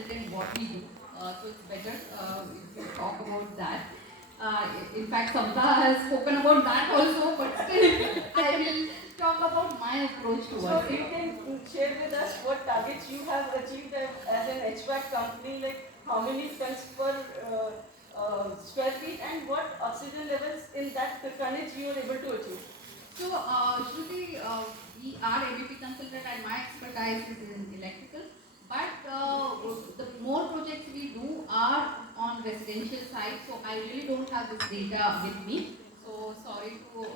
consultant what we do. So it's better if you talk about that. In fact, Samta has spoken about that also, but still, I will talk about my approach towards So it. you can share with us what targets you have achieved as an HVAC company, like how many tons per square feet, and what oxygen levels in that tonnage you are able to achieve. So, Shruti, we are ABP consultant and my expertise is in electrical. But the more projects we do are on residential side, so I really don't have this data with me. So sorry to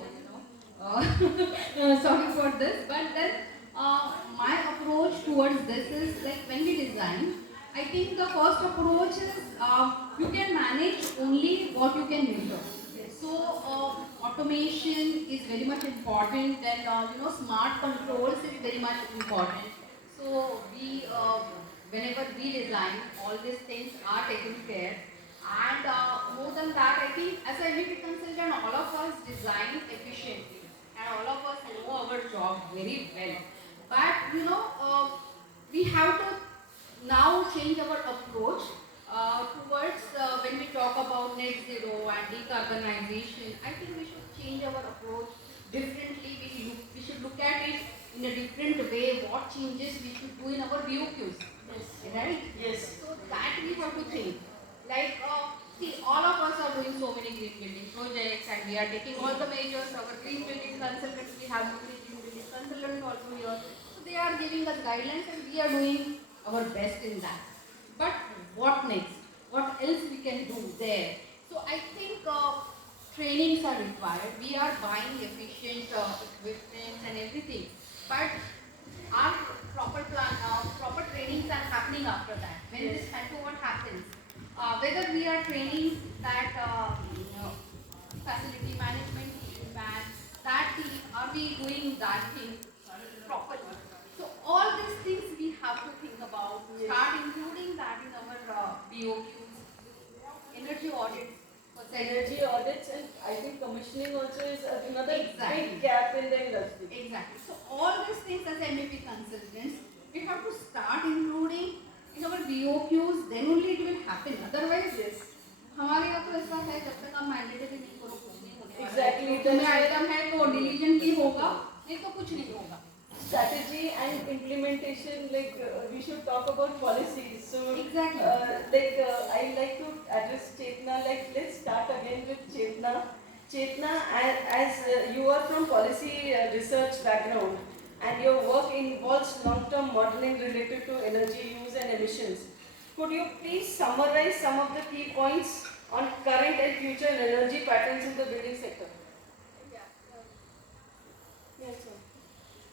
sorry for this. But then my approach towards this is like when we design, I think the first approach is you can manage only what you can measure. So automation is very much important, and smart controls is very much important. So we, whenever we design, all these things are taken care. And more than that, I think as a MEP consultant, all of us design efficiently, and all of us know our job very well. But we have to now change our approach towards when we talk about net zero and decarbonization. I think we should change our approach differently. We should look at it in a different way. What changes we should do in our BOQs, Yes. right? Yes. So that we have to think. Like, see, all of us are doing so many green building projects, and we are taking all the measures. Our green building consultants, we have green building consultants also here. So they are giving us guidelines, and we are doing our best in that. But what next? What else we can do there? So I think trainings are required. We are buying efficient equipment and everything, but our proper trainings are happening after that. When this handover happens, whether we are training that facility management team and that team, are we doing that thing properly? So all these things we have to think about. Yes. Start including that in our BOQs, energy audits. Energy audits, and I think commissioning also is another Exactly. big gap in the industry. Exactly. So all these things as MEP consultants, we have to start including in our BOQs, then only it will happen. Otherwise, Yes. हमारे यहाँ तो ऐसा है जब तक आप mandatory नहीं करो कुछ नहीं होने वाला है। Exactly. तो तुम्हें आइटम है तो डिलीजन ही होगा, नहीं तो कुछ नहीं होगा। Strategy and implementation, like we should talk about policies. So Exactly. I like to address Chetna. Like let's start again with Chetna. Chetna, as you are from policy research background, and your work involves long-term modeling related to energy use and emissions. Could you please summarize some of the key points on current and future energy patterns in the building sector? Yeah. Yes, sir.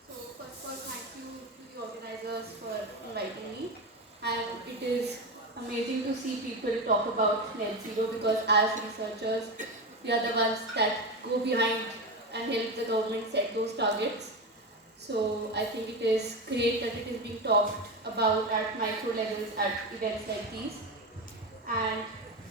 So first of all, thank you to the organizers for inviting me. And it is amazing to see people talk about net zero, because as researchers, we are the ones that go behind and help the government set those targets. So I think it is great that it is being talked about at micro levels at events like these. And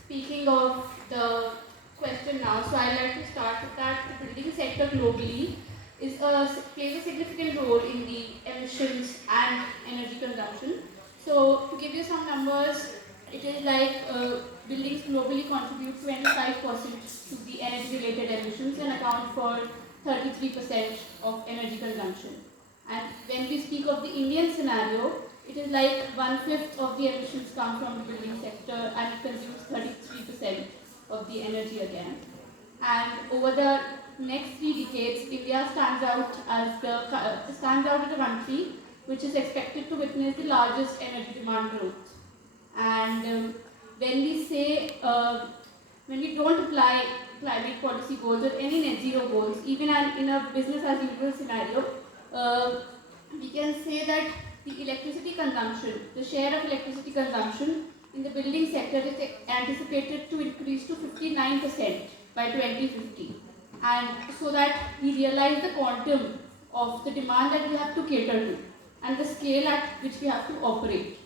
speaking of the question now, so I'd like to start with that the building sector globally plays a significant role in the emissions and energy consumption. So to give you some numbers, it is like buildings globally contribute 25% to the energy-related emissions and account for 33% of energy consumption. And when we speak of the Indian scenario, it is like 1/5 of the emissions come from the building sector and it consumes 33% of the energy again. And over the next 3 decades, India stands out as a country which is expected to witness the largest energy demand growth. And when we say when we don't apply climate policy goals or any net zero goals, even in a business as usual scenario, we can say that the electricity consumption, the share of electricity consumption in the building sector is anticipated to increase to 59% by 2050. And so that we realize the quantum of the demand that we have to cater to and the scale at which we have to operate.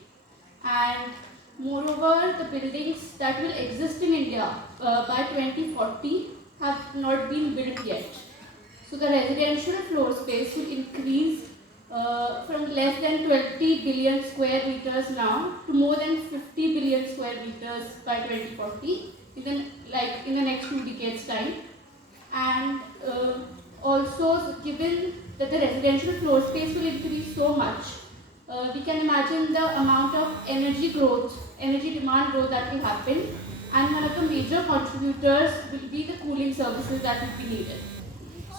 And moreover, the buildings that will exist in India by 2040 have not been built yet. So the residential floor space will increase from less than 20 billion square meters now to more than 50 billion square meters by 2040 in the next 2 decades time. And also, given that the residential floor space will increase so much, we can imagine the amount of energy demand growth that will happen, and one of the major contributors will be the cooling services that will be needed.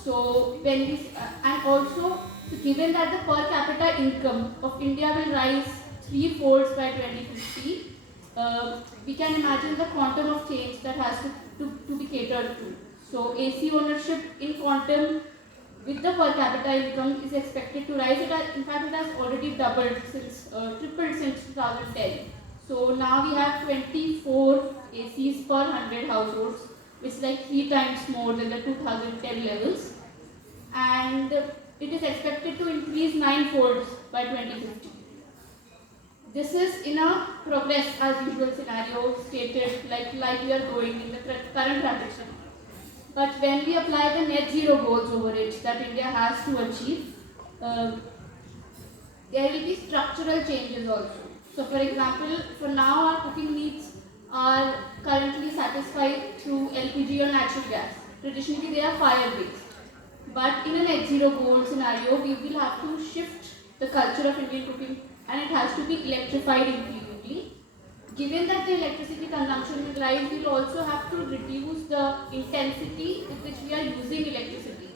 So when we and also, so given that the per capita income of India will rise three-folds by 2050, we can imagine the quantum of change that has to be catered to. So AC ownership in quantum with the per capita income is expected to rise. In fact, it has already tripled since 2010. So now we have 24 ACs per 100 households, which is like 3 times more than the 2010 levels. And it is expected to increase 9-folds by 2050. This is in a progress as usual scenario stated like we are going in the current trajectory. But when we apply the net zero goals over it that India has to achieve, uh, there will be structural changes also. So for example, for now our cooking needs are currently satisfied through LPG or natural gas. Traditionally they are fire based. But in a net zero goal scenario, we will have to shift the culture of Indian cooking and it has to be electrified increasingly. Given that the electricity consumption will rise, we will also have to reduce the intensity with which we are using electricity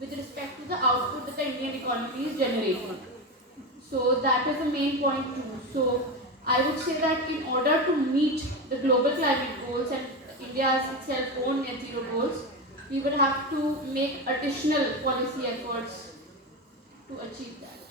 with respect to the output that the Indian economy is generating. So that is the main point too. So I would say that in order to meet the global climate goals and India's itself own net zero goals, we would have to make additional policy efforts to achieve that.